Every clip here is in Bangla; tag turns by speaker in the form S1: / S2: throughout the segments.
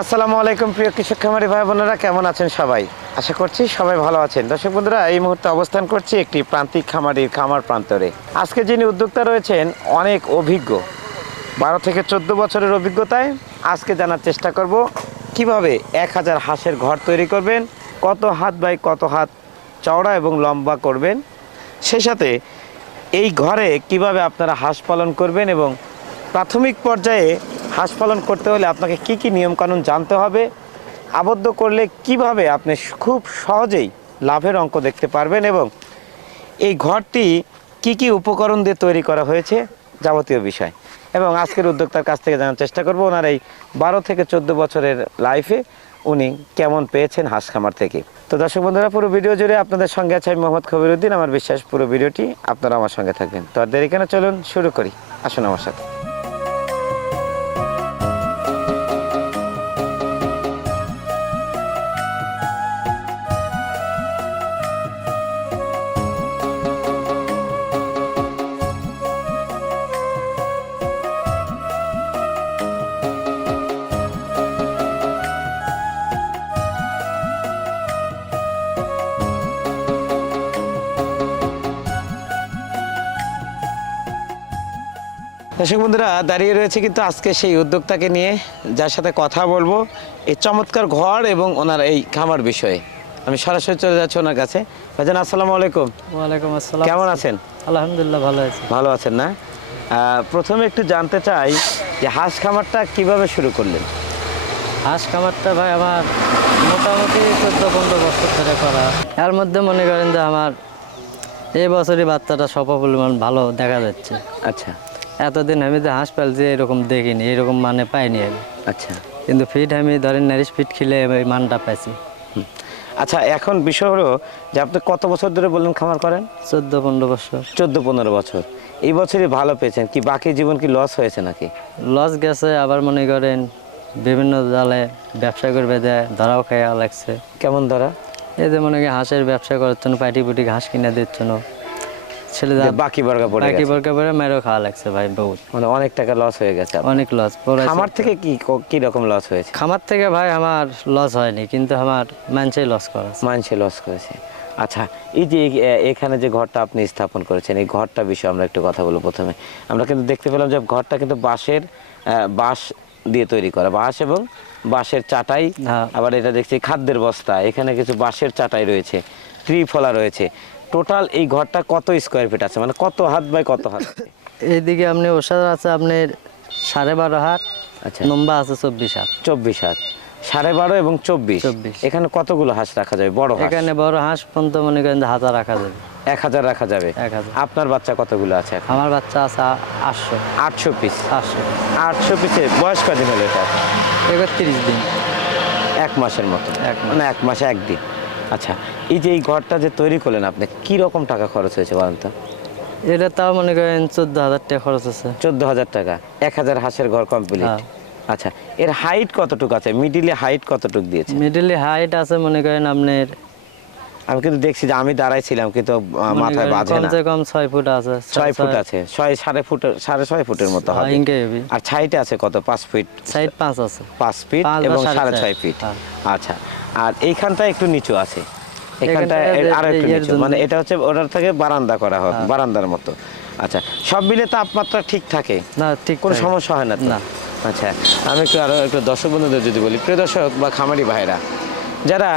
S1: আসসালামু আলাইকুম প্রিয় কৃষক খামারি ভাই বোনেরা, কেমন আছেন সবাই? আশা করছি সবাই ভালো আছেন। দর্শক বন্ধুরা, এই মুহূর্তে অবস্থান করছি একটি প্রান্তিক খামারির খামার প্রান্তরে। আজকে যিনি উদ্যোক্তা রয়েছেন, অনেক অভিজ্ঞ। বারো থেকে চোদ্দ বছরের অভিজ্ঞতায় আজকে জানার চেষ্টা করব, কীভাবে এক হাজার হাঁসের ঘর তৈরি করবেন, কত হাত বাই কত হাত চওড়া এবং লম্বা করবেন, সেই সাথে এই ঘরে কীভাবে আপনারা হাঁস পালন করবেন এবং প্রাথমিক পর্যায়ে হাঁস পালন করতে হলে আপনাকে কি কি নিয়মকানুন জানতে হবে, আবদ্ধ করলে কীভাবে আপনি খুব সহজেই লাভের অঙ্ক দেখতে পারবেন এবং এই ঘরটি কি কি উপকরণ দিয়ে তৈরি করা হয়েছে যাবতীয় বিষয়। এবং আজকের উদ্যোক্তার কাছ থেকে জানার চেষ্টা করব ওনার এই বারো থেকে চোদ্দ বছরের লাইফে উনি কেমন পেয়েছেন হাঁস খামার থেকে। তো দর্শক বন্ধুরা, পুরো ভিডিও জুড়ে আপনাদের সঙ্গে আছে আমি মোহাম্মদ খবিরুদ্দিন। আমার বিশ্বাস পুরো ভিডিওটি আপনারা আমার সঙ্গে থাকবেন। তো আর দেরি কেন, চলুন শুরু করি। আসুন আমার সাথে। দর্শক বন্ধুরা দাঁড়িয়ে রয়েছে কিন্তু আজকে সেই উদ্যোক্তাকে নিয়ে যার সাথে কথা বলব এই চমৎকার ঘর এবং ওনার এই খামার বিষয়ে। আমি সরাসরি চলে যাচ্ছি ওনার কাছে। ভাইজান আসসালামু আলাইকুম।
S2: ওয়ালাইকুম আসসালাম।
S1: কেমন আছেন?
S2: আলহামদুলিল্লাহ ভালো আছি।
S1: ভালো আছেন না? প্রথমে একটু জানতে চাই যে হাঁস খামারটা কীভাবে শুরু করলেন?
S2: হাঁস খামারটা ভাই আমার মোটামুটি চোদ্দ পনেরো বছর ধরে করা। এর মধ্যে মনে করেন যে আমার এই বছরই বাচ্চাটা সফলমান ভালো দেখা যাচ্ছে।
S1: আচ্ছা।
S2: এতদিন আমি যে হাঁস পালছি এরকম দেখিনি এরকম মানে পাইনি আমি।
S1: আচ্ছা।
S2: কিন্তু ফিট আমি ধরেন নারিশ ফিট খেলে এই মানটা পাইছি।
S1: আচ্ছা এখন বিষয় হলো যে আপনি কত বছর ধরে বললেন খামার করেন?
S2: চোদ্দ পনেরো বছর।
S1: চোদ্দ পনেরো বছর। এই বছরই ভালো পেয়েছেন কি বাকি জীবন কি লস হয়েছে নাকি?
S2: লস গেছে আবার মনে করেন বিভিন্ন জালে ব্যবসা করবে দেয় ধরাও খাওয়া লাগছে।
S1: কেমন ধরা?
S2: এই যে মনে করি হাঁসের ব্যবসা করার জন্য পাটি পুটি ঘাস কিনে দিচ্ছ না ছেলে
S1: বাকি বর্গা পড়ে
S2: বাকি
S1: গেছে।
S2: বরকা পরে খাওয়া লাগছে ভাই বহুত।
S1: মানে অনেক টাকা লস হয়ে গেছে
S2: অনেক লস
S1: খামার থেকে কি কি রকম লস হয়েছে?
S2: খামার থেকে ভাই আমার লস হয়নি কিন্তু আমার লস করেছে।
S1: মানুষে লস করেছে। আচ্ছা এই যে এখানে যে ঘরটা আপনি স্থাপন করেছেন এই ঘরটা বিষয়ে আমরা একটু কথা বলব প্রথমে। আমরা কিন্তু দেখতে পেলাম যে ঘরটা কিন্তু বাঁশের বাঁশ দিয়ে তৈরি করা। বাঁশ এবং বাঁশের চাটাই
S2: হ্যাঁ।
S1: আবার এটা দেখছি খাদ্যের বস্তা। এখানে কিছু বাঁশের চাটাই রয়েছে ত্রিফলা রয়েছে। টোটাল এই ঘরটা কত স্কোয়ার ফিট আছে? মানে কত হাত বাই কত হাত?
S2: এইদিকে আপনি ওষাদ আছে আপনার সাড়ে বারো হাত
S1: আচ্ছা।
S2: লম্বা আছে চব্বিশ হাত।
S1: চব্বিশ হাত। সাড়ে বারো এবং চব্বিশ।
S2: 24
S1: এখানে কতগুলো হাঁস রাখা যাবে? বড়
S2: এখানে বড় হাঁস পর্যন্ত মনে করেন যে হাজার রাখা যাবে।
S1: এক হাজার রাখা যাবে?
S2: এক হাজার।
S1: আপনার বাচ্চা কতগুলো আছে
S2: আমার বাচ্চা আছে আটশো।
S1: আটশো পিস
S2: আটশো।
S1: আটশো পিসে বয়স কদিন হলো এটা?
S2: একত্রিশ দিন।
S1: এক মাসের মতো।
S2: এক
S1: মানে এক মাসে একদিন। আচ্ছা এই যে এই ঘরটা যে তৈরি করলেন আপনি কি রকম টাকা খরচ হয়েছে বলেন তো?
S2: এটা তাও মনে করেন চোদ্দ হাজার টাকা খরচ আছে।
S1: চোদ্দ হাজার টাকা এক হাজার হাঁসের ঘর কমপ্লিট
S2: হ্যাঁ।
S1: আচ্ছা এর হাইট কতটুকু আছে? মিডিলে হাইট কতটুকু দিয়েছে?
S2: মিডিলে হাইট আছে মনে করেন আপনার
S1: আমি কিন্তু দেখছি যে আমি দাঁড়াইছিলাম কিন্তু মাথায়
S2: করেন
S1: বাজে না।
S2: কমসে কম ছয় ফুট আছে
S1: ছয় ফুট আছে ছয় সাড়ে ফুট সাড়ে ছয় ফুটের মতো হবে। আর ছাইটে আছে কত? পাঁচ ফিট।
S2: সাইড পাঁচ আছে।
S1: পাঁচ ফিট এবং
S2: সাড়ে ছয়।
S1: ফিট।
S2: হ্যাঁ।
S1: আচ্ছা আর এইখানটা একটু নিচু আছে। এখানটা আরও একটু নিচু। মানে এটা হচ্ছে ওটার থেকে বারান্দা করা হয়
S2: হ্যাঁ।
S1: বারান্দার মতো। আচ্ছা সব মিলে তাপমাত্রা ঠিক থাকে?
S2: না ঠিক
S1: কোনো সমস্যা হয় না
S2: না।
S1: আচ্ছা আমি একটু আরও একটু দর্শক বন্ধুদের যদি বলি প্রিয় দর্শক বা খামারি ভাইরা যারা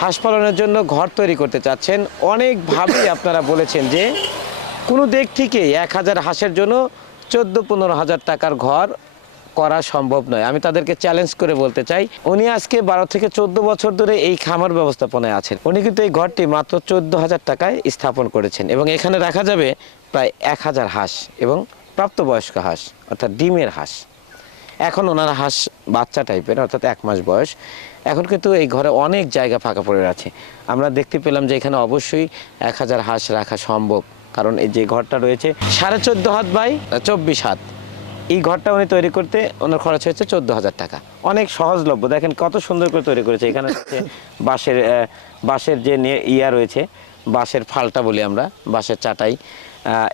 S1: হাঁস পালনের জন্য ঘর তৈরি করতে চাচ্ছেন। অনেকভাবেই আপনারা বলেছেন যে, কোনো দিক থেকেই এক হাজার হাঁসের জন্য চোদ্দ পনেরো হাজার টাকার ঘর করা সম্ভব নয়। আমি তাদেরকে চ্যালেঞ্জ করে বলতে চাই, উনি আজকে বারো থেকে চোদ্দ বছর ধরে এই খামার ব্যবস্থাপনায় আছেন। উনি কিন্তু এই ঘরটি মাত্র চোদ্দ হাজার টাকায় স্থাপন করেছেন এবং এখানে রাখা যাবে প্রায় এক হাজার হাঁস এবং প্রাপ্তবয়স্ক হাঁস, অর্থাৎ ডিমের হাঁস। এখন ওনার হাঁস বাচ্চা টাইপের অর্থাৎ এক মাস বয়স। এখন কিন্তু এই ঘরে অনেক জায়গা ফাঁকা পড়ে আছে। আমরা দেখতে পেলাম যে এখানে অবশ্যই এক হাজার হাঁস রাখা সম্ভব, কারণ এই যে ঘরটা রয়েছে, সাড়ে চোদ্দ হাত বাই চব্বিশ হাত। এই ঘরটা উনি তৈরি করতে ওনার খরচ হয়েছে চোদ্দ হাজার টাকা। অনেক সহজলভ্য। দেখেন কত সুন্দর করে তৈরি করেছে। এখানে হচ্ছে বাঁশের বাঁশের যে ইয়া রয়েছে, বাঁশের ফালটা বলি আমরা, বাঁশের চাটাই।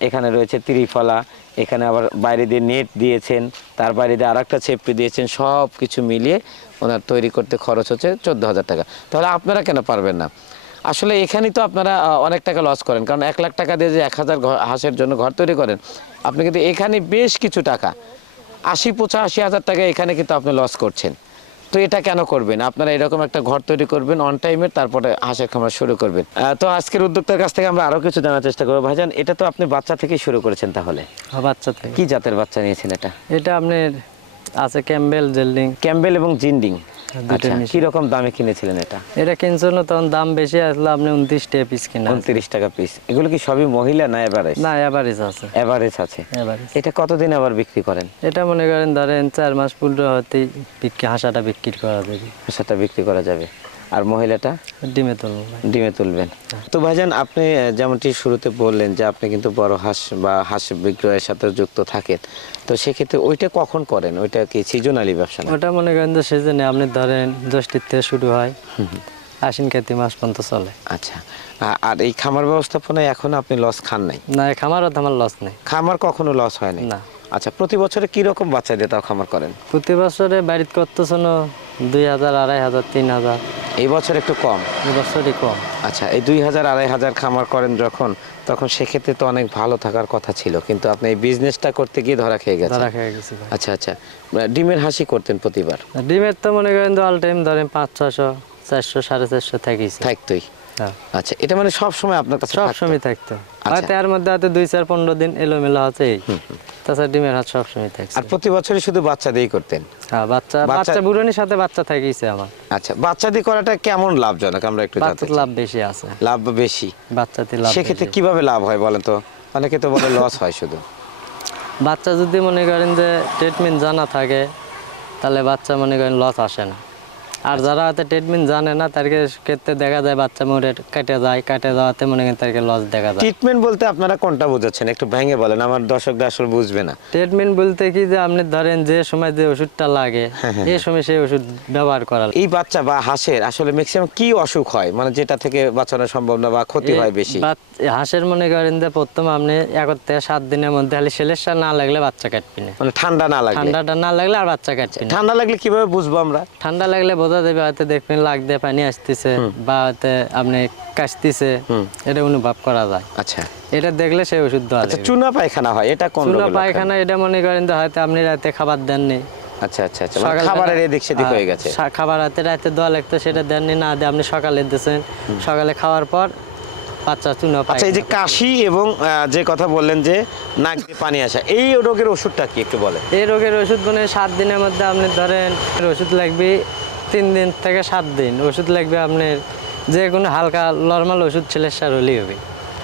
S1: এখানে রয়েছে ত্রিফলা এখানে আবার বাইরে দিয়ে নেট দিয়েছেন, তার বাইরে দিয়ে আর একটা ছেপটি দিয়েছেন সব কিছু মিলিয়ে ওনার তৈরি করতে খরচ হচ্ছে চোদ্দ হাজার টাকা। তাহলে আপনারা কেন পারবেন না? আসলে এখানেই তো আপনারা অনেক টাকা লস করেন, কারণ এক লাখ টাকা দিয়ে যে এক হাজার হাঁসের জন্য ঘর তৈরি করেন, আপনি কিন্তু এখানে বেশ কিছু টাকা, আশি পঁচাশি হাজার টাকা এখানে কিন্তু আপনি লস করছেন। তো এটা কেন করবেন? আপনারা এরকম একটা ঘর তৈরি করবেন অন টাইমে তারপরে হাঁসের খামার শুরু করবেন। তো আজকের উদ্যোক্তার কাছ থেকে আমরা আরও কিছু জানার চেষ্টা করব। ভাইজান এটা তো আপনি বাচ্চা থেকে শুরু করেছেন তাহলে।
S2: হ্যাঁ, বাচ্চা থেকে।
S1: কি জাতের বাচ্চা নিয়েছেন এটা?
S2: এটা আপনার আছে ক্যাম্বেল জেল্ডিং
S1: ক্যাম্বেল এবং জিন্ডিং। কি রকম দামে কিনেছিলেন এটা?
S2: এটা কিনছিল তখন দাম বেশি আসলে আপনি উনত্রিশ টাকা পিস কিনা
S1: উনত্রিশ টাকা পিস এগুলো কি সবই মহিলা না এভারেজ
S2: না এভারেজ আছে।
S1: এভারেজ আছে। এটা কতদিন আবার বিক্রি করেন?
S2: এটা মনে করেন ধরেন চার মাস পুরো হতেই বিক্রি হাঁসাটা বিক্রি করা যাবে।
S1: সেটা বিক্রি করা যাবে। আর মহিলাটা?
S2: ডিমে তুলব ভাই।
S1: ডিমে তুলবেন। তো ভাইজান আপনি যেমনটি শুরুতে বললেন যে আপনি কিন্তু বড় হাঁস বা হাঁস বিক্রয়ের সাথে যুক্ত থাকেন। তো সেক্ষেত্রে ওইটা কখন করেন? ওইটা কি সিজনালি ব্যবসা
S2: ওটা মনে করেন যে সিজনে আপনি ধরেন জ্যৈষ্ঠীর থেকে শুরু হয় আশ্বিন কাতি মাস পর্যন্ত চলে।
S1: আচ্ছা। আর এই খামার ব্যবস্থাপনায় এখন আপনি লস খান নাই?
S2: না খামারও তো আমার লস নেই।
S1: খামার কখনো লস হয়
S2: না।
S1: আচ্ছা প্রতি বছরে কি রকম বাচ্চা দিয়ে তাও খামার করেন?
S2: প্রতি বছরে বাড়িতে করতেছ দুই হাজার আড়াই হাজার তিন হাজার।
S1: এই বছর একটু কম?
S2: এই বছরই কম।
S1: আচ্ছা এই দুই হাজার আড়াই হাজার খামার করেন যখন তখন সেক্ষেত্রে তো অনেক ভালো থাকার কথা ছিল কিন্তু আপনি এই বিজনেসটা করতে গিয়ে ধরা খেয়ে গেছেন।
S2: ধরা খেয়ে গেছি ভাই।
S1: আচ্ছা আচ্ছা। ডিমের হাসি করতেন প্রতিবার?
S2: ডিমের তো মনে করেন অল টাইম ধরেন পাঁচ ছশো চারশো সাড়ে চারশো থাকিস
S1: থাকতোই।
S2: হ্যাঁ।
S1: আচ্ছা এটা মানে সব সময় আপনার কাছে
S2: সব
S1: থাকতো?
S2: সময় থাকতো। হয়তো এর মধ্যে হয়তো দুই চার পনেরো দিন এলোমেলো আছে তাছাড়া ডিমের হাত সব সময় থাকছে
S1: আর প্রতি বছরই শুধু বাচ্চা দিয়েই করতেন?
S2: হ্যাঁ বাচ্চা
S1: বাচ্চা-
S2: বাচ্চা সাথে বাচ্চা থাকিছে আমার।
S1: আচ্ছা বাচ্চা দিয়ে করাটা কেমন লাভজনক? আমরা একটু জানতে
S2: লাভ বেশি আছে।
S1: লাভ বেশি?
S2: বাচ্চাতে লাভ
S1: সেক্ষেত্রে কীভাবে লাভ হয় বলেন তো? অনেকে তো বলে লস হয় শুধু।
S2: বাচ্চা যদি মনে করেন যে ট্রিটমেন্ট জানা থাকে তাহলে বাচ্চা মনে করেন লস আসে না। আর যারা হয়তো ট্রিটমেন্ট জানে না তাদেরকে ক্ষেত্রে দেখা যায় বাচ্চা মরে কেটে যায় কেটে যাওয়াতে মনে করেন তাদেরকে লস দেখা যায়।
S1: ট্রিটমেন্ট বলতে আপনারা কোনটা বোঝাচ্ছেন একটু ভেঙে বলেন আমার দর্শকরা আসলে বুঝবে না।
S2: ট্রিটমেন্ট বলতে কি যে আপনি ধরেন যে সময় যে ওষুধটা লাগে এই সময় সেই ওষুধ ব্যবহার করা
S1: এই বাচ্চা বা হাঁসের আসলে ম্যাক্সিমাম কি অসুখ হয়? মানে যেটা থেকে বাঁচানো সম্ভব না বা ক্ষতি হয় বেশি?
S2: হাঁসের মনে করেন যে প্রথম আপনি এক থেকে সাত দিনের মধ্যে খালি সেলেসা না লাগলে বাচ্চা কাটবি না।
S1: মানে ঠান্ডা না লাগলে?
S2: ঠান্ডাটা না লাগলে আর বাচ্চা কাটবে
S1: ঠান্ডা লাগলে কীভাবে বুঝব আমরা?
S2: ঠান্ডা লাগলে বোঝা যাবে হয়তো দেখবেন লাগ দিয়ে পানি আসতেছে বা হয়তো আপনি কাশতেছে। এটা অনুভব করা যায়।
S1: আচ্ছা।
S2: এটা দেখলে সেই ওষুধ দেওয়া
S1: আচ্ছা চুনা পায়খানা হয় এটা কোন
S2: চুনা পায়খানা এটা মনে করেন যে হয়তো আপনি রাতে খাবার দেননি।
S1: আচ্ছা আচ্ছা আচ্ছা মানে খাবারের এদিক সেদিক
S2: হ্যাঁ,
S1: হয়ে গেছে।
S2: খাবার রাতে রাতে দেওয়া লাগতো সেটা দেননি না দিয়ে আপনি সকালে দিয়েছেন। সকালে খাওয়ার পর বাচ্চা চুনা
S1: আচ্ছা এই যে কাশি এবং যে কথা বললেন যে নাক দিয়ে পানি আসা এই রোগের ওষুধটা কি একটু বলেন?
S2: এই রোগের ওষুধ মানে সাত দিনের মধ্যে আপনি ধরেন ওষুধ লাগবে তিন দিন থেকে সাত দিন। ওষুধ লাগবে আপনার যে কোনো হালকা নর্মাল ওষুধ ছেলের সার হলেই হবে।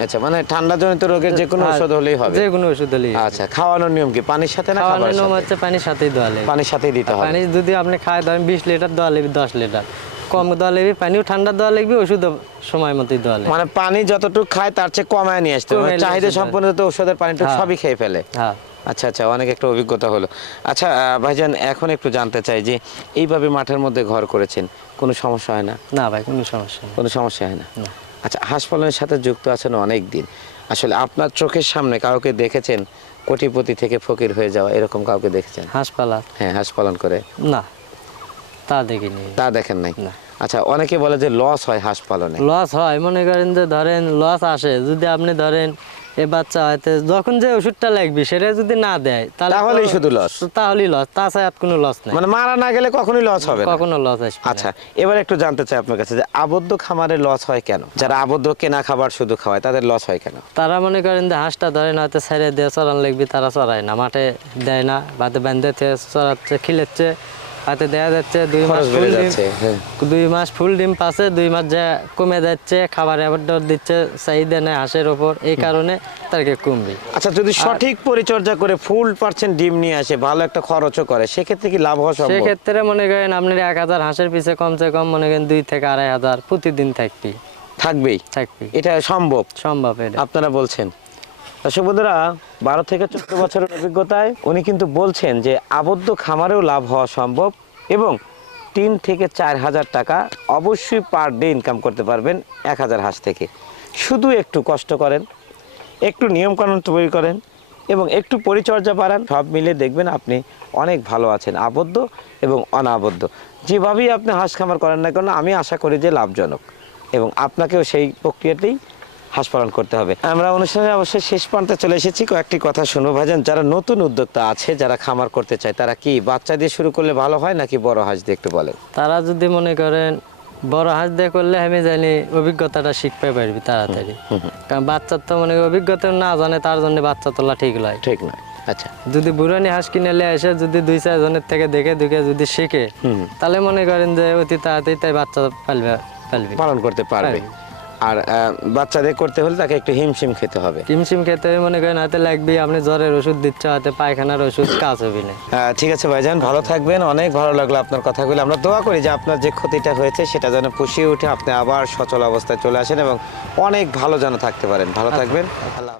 S1: আচ্ছা মানে ঠান্ডা জনিত রোগের যে কোনো ওষুধ হলেই হবে।
S2: যে কোনো ওষুধ হলেই
S1: আচ্ছা খাওয়ানোর নিয়ম কি? পানির সাথে না
S2: খাওয়ানোর নিয়ম হচ্ছে পানির সাথেই দেওয়া লাগবে।
S1: পানির সাথেই দিতে হবে।
S2: পানি যদি আপনি খায় ধরেন বিশ লিটার দেওয়া লাগবে দশ লিটার। কম দেওয়া লাগবে পানিও ঠান্ডা দেওয়া লাগবে ওষুধ সময় মতোই দেওয়া লাগবে।
S1: মানে পানি যতটুকু খায় তার চেয়ে কমায় নিয়ে আসতে হবে। মানে চাহিদা সম্পন্ন তো ওষুধের পানিটা
S2: হ্যাঁ।
S1: সবই খেয়ে ফেলে।
S2: হ্যাঁ।
S1: আচ্ছা আচ্ছা অনেক একটা অভিজ্ঞতা হলো। আচ্ছা ভাইজান এখন একটু জানতে চাই যে এইভাবে মাঠের মধ্যে ঘর করেছেন কোনো সমস্যা হয় না?
S2: না ভাই কোনো সমস্যা
S1: কোনো সমস্যা হয় না। আচ্ছা হাঁস পালনের সাথে যুক্ত আছেন অনেক দিন। আসলে আপনার চোখের সামনে কাউকে দেখেছেন কোটিপতি থেকে ফকির হয়ে যাওয়া এরকম কাউকে দেখেছেন?
S2: হাঁসপালা?
S1: হ্যাঁ হাঁস পালন করে।
S2: না তা দেখিনি।
S1: তা দেখেন নাই?
S2: না।
S1: আচ্ছা অনেকে বলে যে লস হয় হাঁস পালনে
S2: লস হয় মনে করেন যে ধরেন লস আসে। যদি আপনি ধরেন এ বাচ্চা হয়তো যখন যে ওষুধটা লাগবে সেটা যদি না দেয় তাহলে
S1: তাহলেই শুধু loss।
S2: তাহলেই লস তাছাড়া কোনো লস নাই।
S1: মানে মারা না গেলে কখনোই লস হবে
S2: কখনো লস আসবে
S1: আচ্ছা এবার একটু জানতে চাই আপনার কাছে যে আবদ্ধ খামারে লস হয় কেন? যারা আবদ্ধ কেনা খাবার শুধু খাওয়ায় তাদের লস হয় কেন?
S2: তারা মনে করেন যে হাঁসটা ধরেন হয়তো ছেড়ে দিয়ে চড়ান লাগবে তারা চড়ায় না। মাঠে দেয় না বাদে বেঁধে চড়াচ্ছে খিলেচ্ছে। হয়তো দেখা যাচ্ছে দুই মাস ফুল ডিম
S1: হ্যাঁ।
S2: দুই মাস ফুল ডিম পাচ্ছে দুই মাস যা কমে যাচ্ছে খাবার অর্ডার দিচ্ছে চাহিদা নেই হাঁসের ওপর। এই কারণে তাদেরকে কমবে।
S1: আচ্ছা যদি সঠিক পরিচর্যা করে ফুল পার্সেন্ট ডিম নিয়ে আসে ভালো একটা খরচও করে সেক্ষেত্রে কি লাভ হওয়া সম্ভব?
S2: সেক্ষেত্রে মনে করেন আপনার এক হাজার হাঁসের পিছে কমসে কম মনে করেন দুই থেকে আড়াই হাজার প্রতিদিন থাকবি।
S1: থাকবেই?
S2: থাকবি।
S1: এটা সম্ভব?
S2: সম্ভব এটা।
S1: আপনারা বলছেন। দর্শক বন্ধুরা, বারো থেকে চোদ্দ বছরের অভিজ্ঞতায় উনি কিন্তু বলছেন যে আবদ্ধ খামারেও লাভ হওয়া সম্ভব এবং তিন থেকে চার হাজার টাকা অবশ্যই পার ডে ইনকাম করতে পারবেন এক হাজার হাঁস থেকে। শুধু একটু কষ্ট করেন, একটু নিয়মকানুন তৈরি করেন এবং একটু পরিচর্যা বাড়ান, সব মিলে দেখবেন আপনি অনেক ভালো আছেন, আবদ্ধ এবং অনাবদ্ধ। যেভাবেই আপনি হাঁস খামার করেন না কেন, আমি আশা করি যে লাভজনক এবং আপনাকেও সেই প্রক্রিয়াতেই পালন করতে হবে। আমরা অনুষ্ঠানে অবশ্যই শেষ প্রান্তে চলে এসেছি। কয়েকটি কথা শুনব। ভাইজান যারা নতুন উদ্যোক্তা আছে যারা খামার করতে চায় তারা কি বাচ্চা দিয়ে শুরু করলে ভালো হয় নাকি বড় হাঁস দিয়ে একটু বলেন?
S2: তারা যদি মনে করেন বড় হাঁস দিয়ে করলে আমি জানি অভিজ্ঞতাটা শিখতে পারবি তাড়াতাড়ি। কারণ বাচ্চার তো মনে করি অভিজ্ঞতা না জানে তার জন্য বাচ্চা তোলা ঠিক নয়।
S1: ঠিক নয়। আচ্ছা।
S2: যদি বুড়ানি হাঁস কিনে নিয়ে এসে যদি দুই চার জনের থেকে দেখে দেখে যদি শিখে তাহলে মনে করেন যে অতি তাড়াতাড়ি তাই বাচ্চা পালবে পালবে।
S1: পালন করতে পারবে। আর বাচ্চাদের করতে হলে তাকে একটু হিমশিম খেতে হবে।
S2: হিমশিম খেতে হবে মনে করেন হাতে লাগবে আপনি জ্বরের ওষুধ দিচ্ছে হাতে পায়খানার ওষুধ কাজ হবে না।
S1: ঠিক আছে ভাইজান ভালো থাকবেন অনেক ভালো লাগল আপনার কথাগুলো। আমরা দোয়া করি যে আপনার যে ক্ষতিটা হয়েছে সেটা যেন পুষিয়ে উঠে আপনি আবার সচল অবস্থায় চলে আসেন এবং অনেক ভালো যেন থাকতে পারেন। ভালো থাকবেন আল্লাহ